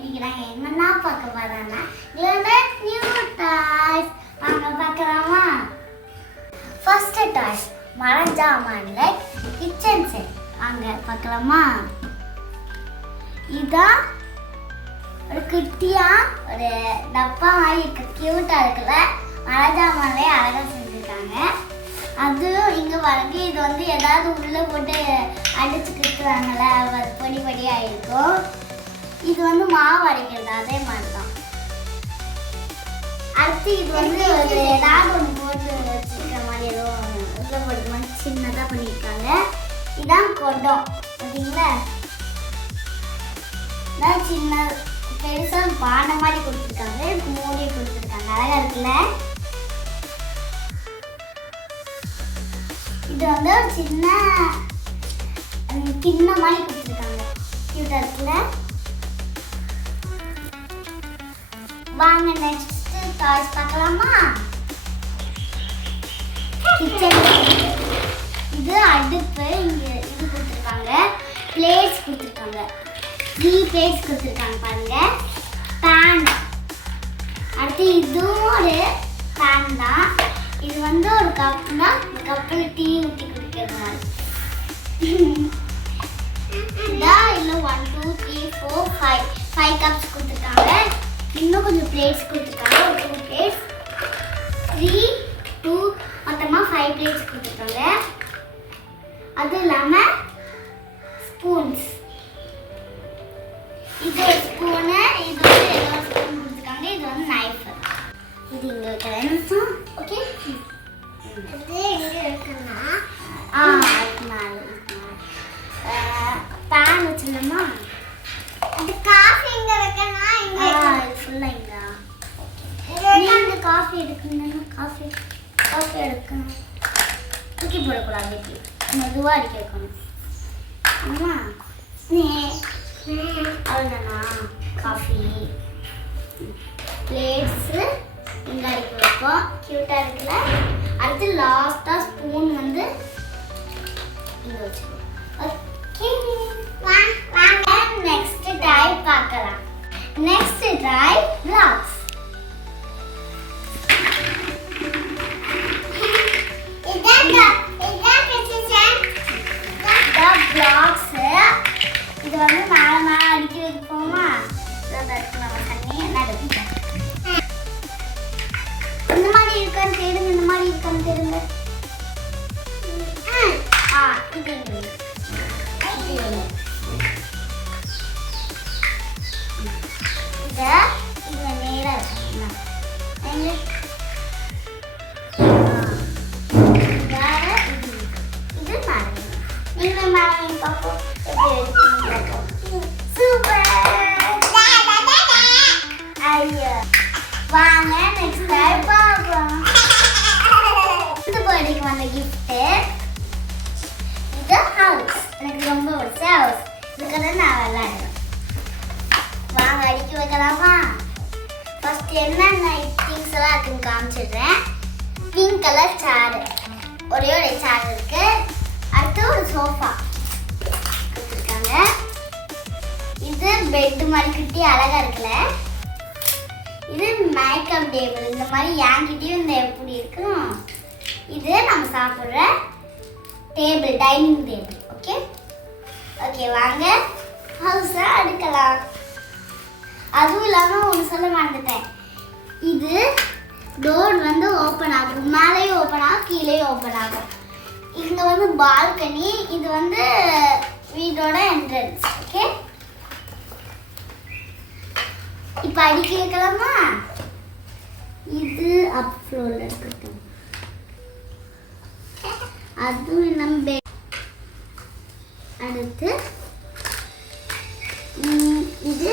இன்னைக்கு நான் என்னன்னா பார்க்க போறேன்னா கிளிட்டர் நியூ டாய்ஸ். வாங்க பார்க்கலாமா? ஃபர்ஸ்ட் டாய்ஸ் மரஞ்சாமான்ல கிச்சன் செட். வாங்க பார்க்கலாமா? இதான் ஒரு குட்டியா ஒரு டப்பா மாதிரி இருக்கு, கியூட்டா இருக்குல்ல. மரஞ்சாமான்ல அழகா செஞ்சிருக்காங்க. அது இங்க பாருங்க, இது வந்து ஏதாவது உள்ள போட்டு அடிச்சு கிட்டுறாங்கல்ல, அது பொடி பொடியா இருக்கும். இது வந்து மாவு அரைக்கிறது அதே மாதிரி தான். அடுத்து இது வந்து ஒரு ஏதாவது ஒன்று போட்டு வச்சுக்கிற மாதிரி ஏதோ உள்ள போடுற மாதிரி சின்னதாக பண்ணியிருக்காங்க. இதான் கொடம் பார்த்தீங்களா? இதான் சின்ன பெருசாக பானை மாதிரி கொடுத்துருக்காங்க. இதுக்கு மூடி கொடுத்துருக்காங்க, அழகா இருக்குல்ல. இது வந்து ஒரு சின்ன கிண்ண மாதிரி கொடுத்துருக்காங்க, கியூட்டா இருக்குல்ல. வாங்க நெக்ஸ்ட் டாய்ஸ் பார்க்கலாமா? கிச்சன். இது அடுப்பு. இங்க இது கொடுத்துருக்காங்க, பிளேட்ஸ் கொடுத்துருக்காங்க, 3 பிளேட்ஸ் கொடுத்துருக்காங்க பாருங்க. பேன். அடுத்து இதுவும் ஒரு பேன் தான். இது வந்து ஒரு கப்னா இந்த கப்பில் டீ ஊற்றி குடிக்கிறது மாதிரி. இதான் இல்லை 1 2 3 4 5 கப்ஸ் கொடுத்துருக்காங்க. இன்னும் கொஞ்சம் பிளேட்ஸ் கொடுத்துருக்காங்க, ஒரு 2 பிளேட்ஸ் 3 2 மொத்தமாக 5 பிளேட்ஸ் கொடுத்துருக்காங்க. அது இல்லாமல் ஸ்பூன்ஸ். இது ஒரு ஸ்பூனு, இது வந்து ஏதோ ஸ்பூன் கொடுத்துருக்காங்க. இது வந்து நைஃப். இது இங்கே வைக்கிறேன். ஓகே, இது எங்கே இருக்குன்னா அதுக்கு மேலே பேன் வச்சுருந்தோமா. இது காஃபி இங்கே வைக்கணும். இங்கே ஃபுல்லாக இங்கே இந்த காஃபி எடுக்கணும்னா காஃபி எடுக்கணும். தூக்கி போடக்கூடாது, மெதுவாக அடிக்க வைக்கணும். ஆமாம், அவ்வளோதானா? காஃபி பிளேட்ஸு இங்கே அடிக்க வைப்போம், க்யூட்டாக இருக்குல்ல. அடுத்து லாஸ்ட்டாக ஸ்பூன் வந்து இங்கே வச்சுக்கோம். ஓகே, வாங்க நெக்ஸ்ட் டாய் பார்க்கலாம். நெக்ஸ்ட் டாய் பிளாக்ஸ். இது வந்து மேலே மேலே அடிக்க வைப்போமா? நம்ம தண்ணி இந்த மாதிரி இருக்கான்னு தேடுங்க, இந்த மாதிரி இருக்கான்னு தேடுங்க. இது இதை நேராக இருக்கணும். இது மேலே நீங்களும் மேலே பார்ப்போம். சூப்பர். ஐயோ, வாங்க நெக்ஸ்ட் டைம் பார்க்கலாம். இந்த பர்த்டேக்கு வந்த கிஃப்ட் இது ஹவுஸ். எனக்கு ரொம்ப பிடிச்ச ஹவுஸ். இதுக்காக நான் விளையாடுவேன். வாங்க அடிக்க வைக்கலாமா? ஃபர்ஸ்ட் என்னென்ன திங்ஸ் எல்லாம் இருக்குன்னு காமிச்சிடுறேன். பிங்க் கலர் சேரு, ஒரே ஒரு சேர் இருக்கு. அடுத்து ஒரு சோஃபா கொடுத்துருக்காங்க. இது பெட் மாதிரி குட்டி அழகா இருக்குல்ல. இது மேக்கப் டேபிள். இந்த மாதிரி என்கிட்டயும் இந்த எப்படி இருக்கும். இது நம்ம சாப்பிட்ற table, dining table. Okay okay, வாங்க ஹவுஸை அடுக்கலாம். அதுவும் இல்லாமல் ஒன்று சொல்ல மறந்துட்டேன். இது டோர் வந்து ஓப்பன் ஆகும், மேலேயும் ஓப்பன் ஆகும், கீழேயும் ஓப்பன் ஆகும். இங்கே வந்து பால்கனி. இது வந்து வீடோட என்ட்ரன்ஸ். ஓகே, இப்போ அடிக்க வைக்கலாமா? இது அப் ஃப்ளோரில் இருக்கட்டும். அதுவும் நம்ம பெட். அடுத்து இது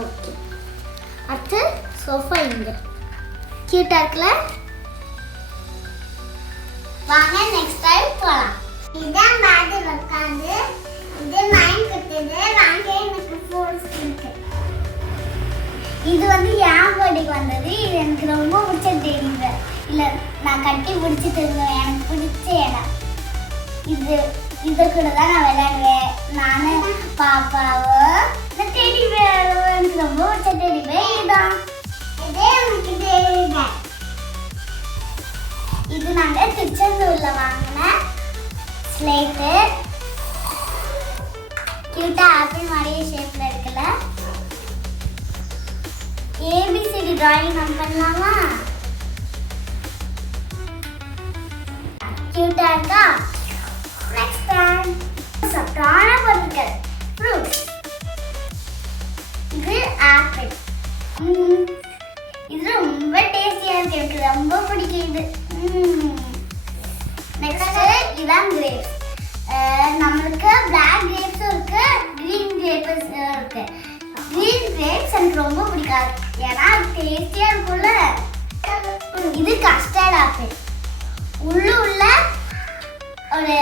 ஓகே. அடுத்து சோஃபா இங்கே கியூட்டா இருக்குல்ல. வாங்க நெக்ஸ்ட் டைம் போலாம். இதான் பாதி உட்காந்து இது மைண்ட் கட்டுது. வாங்க எனக்கு ஃபோர்ஸ் இருக்கு. இது வந்து என் பர்த்டேக்கு வந்தது. இது எனக்கு ரொம்ப பிடிச்ச தெரியுது. இல்லை நான் கட்டி பிடிச்சி தூங்குவேன். எனக்கு பிடிச்ச இடம் இது கூட தான் நான் விளையாடுவேன். நானும் பாப்பாவும் இந்த டெடி பேரும் எனக்கு ரொம்ப பிடிச்ச டெடி பேர் இதுதான். இதே எனக்கு தெரியுங்க. இது நாங்கள் திருச்செந்தூர்ல வாங்கின ஸ்லேட்டு. கியூட்டா ஆப்பிள் மாதிரியே ஷேப்ல இருக்குல்ல. ஏபிசிடி டிராயிங் நம்ம பண்ணலாமா? கியூட்டா இருக்கா? நெக்ஸ்ட் டைம் சப்டான பொருட்கள் ஃப்ரூட்ஸ். இது ஆப்பிள். இது ரொம்ப டேஸ்டியா இருக்கு. எனக்கு ரொம்ப பிடிக்கும் இது. நெக்ஸ்ட் இதான் கிரேப்ஸ். நம்மளுக்கு பிளாக் கிரேப்ஸும் இருக்கு, கிரீன் கிரேப்ஸ் இருக்கு. கிரீன் கிரேப்ஸ் எனக்கு ரொம்ப பிடிக்காது, ஏன்னா அது டேஸ்டியா இருக்கும்ல. இது கஸ்டர்ட் ஆப்பிள். உள்ள ஒரு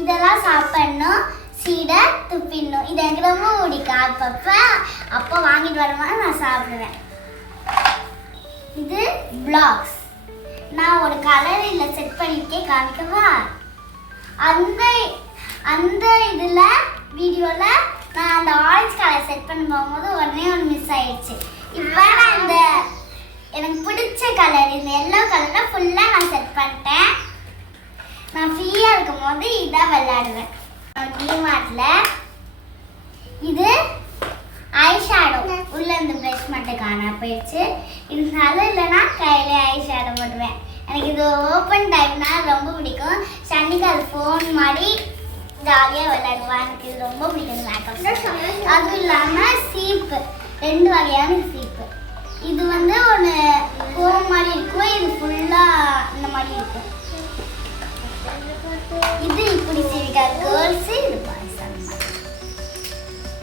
இதெல்லாம் சாப்பிடணும், சீடை துப்பிடணும். இது எனக்கு ரொம்ப பிடிக்கும். அப்போ வாங்கிட்டு வரும்போது நான் சாப்பிடுவேன். இது பிளாக்ஸ். நான் ஒரு கலர் இதில் செட் பண்ணிருக்கே, காமிக்கவா? அந்த இதில் வீடியோவில் நான் அந்த ஆரஞ்சு கலர் செட் பண்ண போகும்போது உடனே ஒன்று மிஸ் ஆயிடுச்சு. இப்போ நான் இந்த எனக்கு பிடிச்ச கலர் இந்த எல்லோ கலரை ஃபுல்லாக நான் செட் பண்ணிட்டேன். நான் ஃப்ரீயாக இருக்கும் போது இதான் விளையாடுவேன். டிமார்ட்டில் இது ஐ ஷேடோ. உள்ள இந்த ப்ரஷ் மட்டும் காணா போயிடுச்சு. இருந்தாலும் இல்லைன்னா கையிலே ஐ ஷேடோ போட்டுவேன். எனக்கு இது ஓப்பன் டைப்னா ரொம்ப பிடிக்கும். சன்னிக்கு அது ஃபோன் மாதிரி ஜாலியாக விளையாடுவேன். எனக்கு இது ரொம்ப பிடிக்கும் மேக்கப். அதுவும் இல்லாமல் சீப்பு, 2 வகையான சீப்பு. இது வந்து ஒன்று கோம் மாதிரி இருக்கும், இது ஃபுல்லாக இந்த மாதிரி இருக்கும். இது இப்படி சீவிக்கா கேர்ள்ஸு, இது பாய்ஸ்.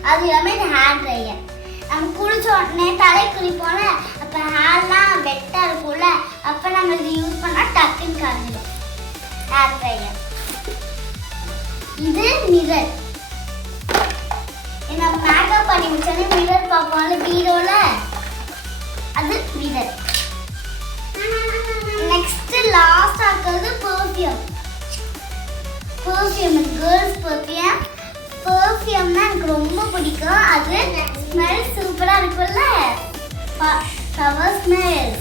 அது இல்லாமல் இது ஹேர் ட்ரையர். நம்ம குளிச்ச உடனே தலை குளிப்போல, அப்போ ஹேர்லாம் வெட்டாக இருக்கும்ல, அப்போ நம்ம இது யூஸ் பண்ணால் டக்குன்னு காஞ்சிடும். Hair dryer. இது மிரர். நம்ம மேக்கப் பண்ணி முடிச்சோடனே மிரர் பார்ப்போம்ல பீரோவில், அது மிரர். நெக்ஸ்ட் லாஸ்ட் ஆக்குறது பெர்ஃப்யூம். Girls perfume. பெர்ஃப்யூம்னா எனக்கு ரொம்ப பிடிக்கும். அது ஸ்மெல் சூப்பராக இருக்கும்ல, ஃப்ளவர் ஸ்மெல்.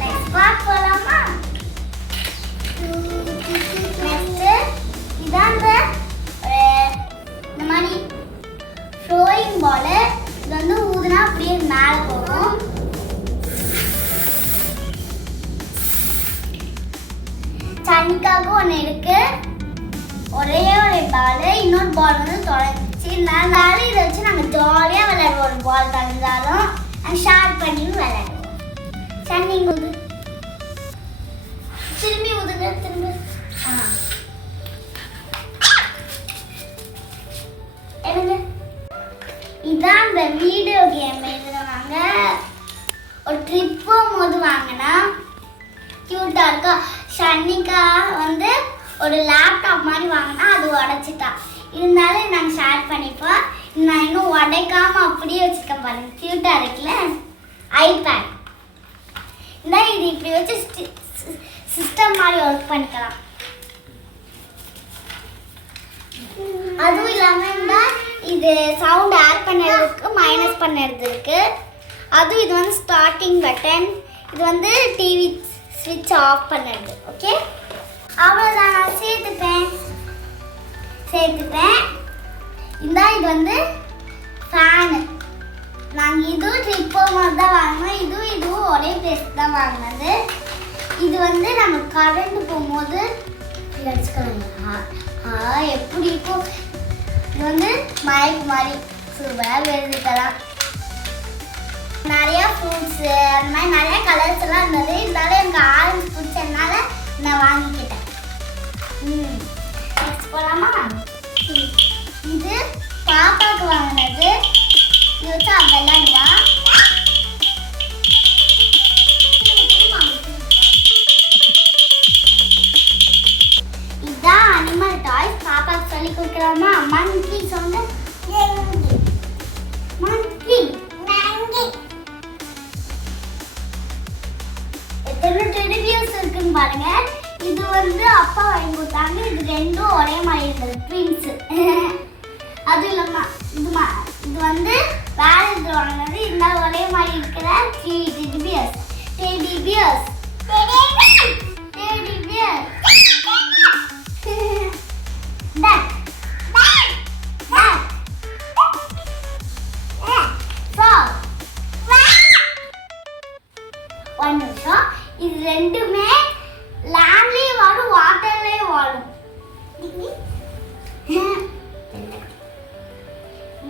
நெக்ஸ்ட் பார்ட் போகலாமா? நெக்ஸ்ட் இதான் இந்த மாதிரி த்ரோயிங் பால். இது வந்து ஊதுனா அப்படியே மேலே போகும். சன்னிக்காக ஒன்று இருக்கு, ஒரே ஒரு பால். இன்னொரு பால் வந்து தொலைஞ்சிச்சு. இதனால இதை வச்சு நாங்கள் ஜாலியாக விளையாடுவோம். ஒரு பால் தொலைஞ்சாலும் நாங்கள் ஷேர் பண்ணி விளையாடுவோம். சன்னி ஊது, திரும்பி ஊதுங்க, திரும்பி. இதான் இந்த வீடியோ கேம். இதில் நாங்கள் ஒரு ட்ரிப் போகும்போது வாங்கினா கியூட்டாக இருக்கா. ஷன்னிகா வந்து ஒரு லேப்டாப் மாதிரி வாங்கினா அது உடச்சிட்டா. இருந்தாலும் நாங்கள் ஷேர் பண்ணிப்போம். நான் இன்னும் உடைக்காமல் அப்படியே வச்சுருக்கேன் பாருங்க, கியூட்டாக இருக்குல்ல. ஐபேட். இந்த இது இப்படி வச்சு சிஸ்டம் மாதிரி ஒர்க் பண்ணிக்கலாம். அதுவும் இல்லாமல் இந்த இது சவுண்ட் ஆட் பண்ணுறதுக்கு மைனஸ் பண்ணுறது இருக்கு. அதுவும் இது வந்து ஸ்டார்டிங் பட்டன். இது வந்து டிவி ஸ்விட்ச் ஆஃப் பண்ணுறது. ஓகே, அவ்வளோதான். நான் சேர்த்துப்பேன். இந்த இது வந்து ஃபேனு. நாங்கள் இதுவும் ட்ரிப் போகும்போது தான் வாங்கினோம். இதுவும் ஒரே பிளேஸ் தான் வாங்கினது. இது வந்து நம்ம கரண்ட் போகும்போது வச்சுக்கலாம். எப்படி இருக்கும். இது வந்து மைக் மாதிரி சூப்பராக எழுதிக்கலாம். நிறைய ஃப்ரூட்ஸு அந்த மாதிரி நிறைய கலர்ஸ் எல்லாம் இருந்தது. இருந்தாலும் எனக்கு ஆரஞ்சு பிடிச்சதுனால நான் வாங்கிக்கிட்டேன். நெக்ஸ்ட் போகலாமா? இது பாப்பாவுக்கு வாங்கினது. இது வச்சு அவள் விளையாடுவா. இதுதான் அனிமல் டாய்ஸ். பாப்பாவுக்கு சொல்லி கொடுக்குறாமா? மங்கி சொன்ன மங்கி. எத்தனை டெடி பியர்ஸ் இருக்குன்னு பாருங்க. இது வந்து அப்பா வாங்கி கொடுத்தாங்க. இது ரெண்டும் ஒரே மாதிரி இருக்குது, ட்வின்ஸ். அது இல்லாம இது வந்து வேற இது வாங்கினது. இந்த ஒரே மாதிரி இருக்கிற 3 teddy bears. Teddy bears teddy bear டக் ஒரு நிமிஷம். இது ரெண்டுமே லேண்ட்லயும் வாழும், வாட்டர்லயும் வாழும்.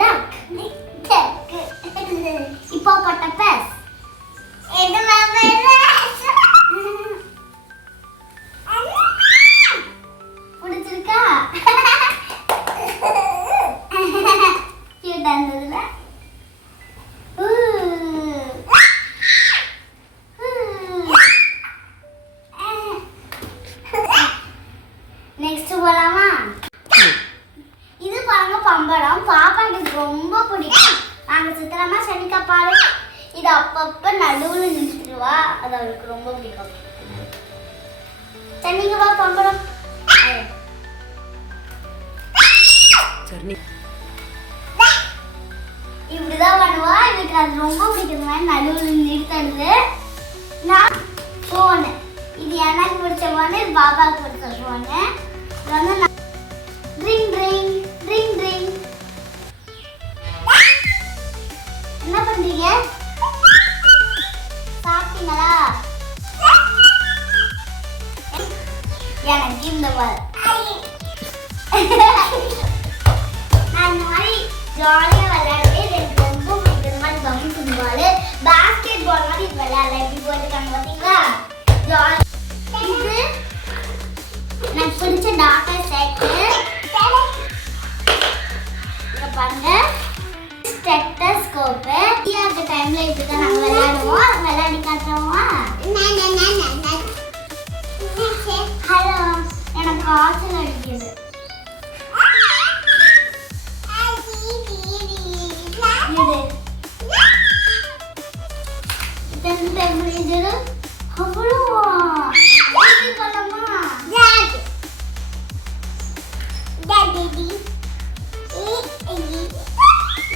டக் இப்போ பட்ட பேஸ் பிடிச்சிருக்கா? கியூட்டா இருந்ததுல. நெக்ஸ்ட் போலாமா? இது பாருங்க பம்பரம். பாப்பாக்கு இது ரொம்ப பிடிக்கும். நாங்க சித்திரமா சனிக்கா பாரு. இது அப்பப்ப நடுவுல நிறுத்திடுவா. அது அவருக்கு ரொம்ப பிடிக்கும். சனிக்கு வா பம்பரம். இப்படிதான் பண்ணுவா. எனக்கு அது ரொம்ப பிடிக்கும். நடுவுல நிறுத்துறது. நான் போனு. இது எனக்கு பிடிச்ச போனு, இது பாபாவுக்கு பிடிச்ச போனு. இது வந்து ட்ரிங் ட்ரிங் ட்ரிங் ட்ரிங். என்ன பண்றீங்க? சாப்பிட்டீங்களா? எனக்கு இந்த அந்த மாதிரி ஜாலியாக விளையாடுறது எனக்கு ரொம்ப பிடிக்கிற மாதிரி. பம்பு ஃபுட்பால், பேஸ்கெட் பால் மாதிரி இது விளையாடல. எப்படி போயிருக்காங்க பார்த்தீங்களா? ஜாலி. இது எனக்கு பிடிச்ச டாக்டர் செட்டு. இங்க பாருங்க, ஸ்டெத்தஸ்கோப்பு. அந்த டைம்ல இப்படிதான் நாங்க விளையாடுவோம். விளையாடி காட்டுறோமா? ஹலோ, எனக்கு காய்ச்சல் அடிக்குது.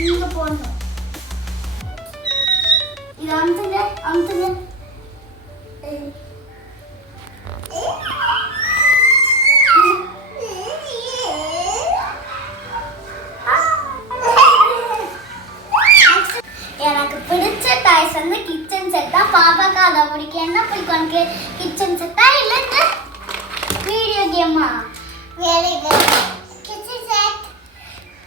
இங்க போடணும். இது அமுத்துங்க அமுத்துங்க. எனக்கு பிடிச்ச டாய்ஸ் வந்து கிச்சன் செட் தான். பாப்பாக்கா அதை பிடிக்கும். என்ன பிடிக்கும் உனக்கு? கிச்சன் செட்டா இல்ல வீடியோ கேமா? Very good. Kitchen set.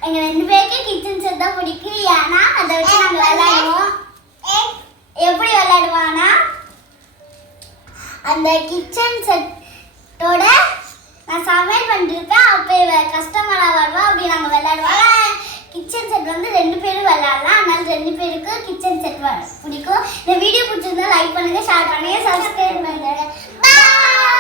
எங்க ரெண்டு பேருக்கு கிச்சன் செட் தான் பிடிக்கும். ஏன்னா அதை வச்சு நாங்க விளையாடுவோம். எப்படி விளையாடுவானா, அந்த கிச்சன் செட்டோட நான் சமையல் பண்ணிருக்கேன். அப்போ கஸ்டமராக வருவா. அப்படி நாங்கள் விளையாடுவோம். கிச்சன் செட் வந்து 2 பேரும் விளையாடலாம். அதனால 2 பேருக்கு கிச்சன் செட் பிடிக்கும். இந்த வீடியோ பிடிச்சிருந்தா லைக் பண்ணுங்க, ஷேர் பண்ணுங்க, சப்ஸ்கிரைப் பண்ணுங்க. பாய்.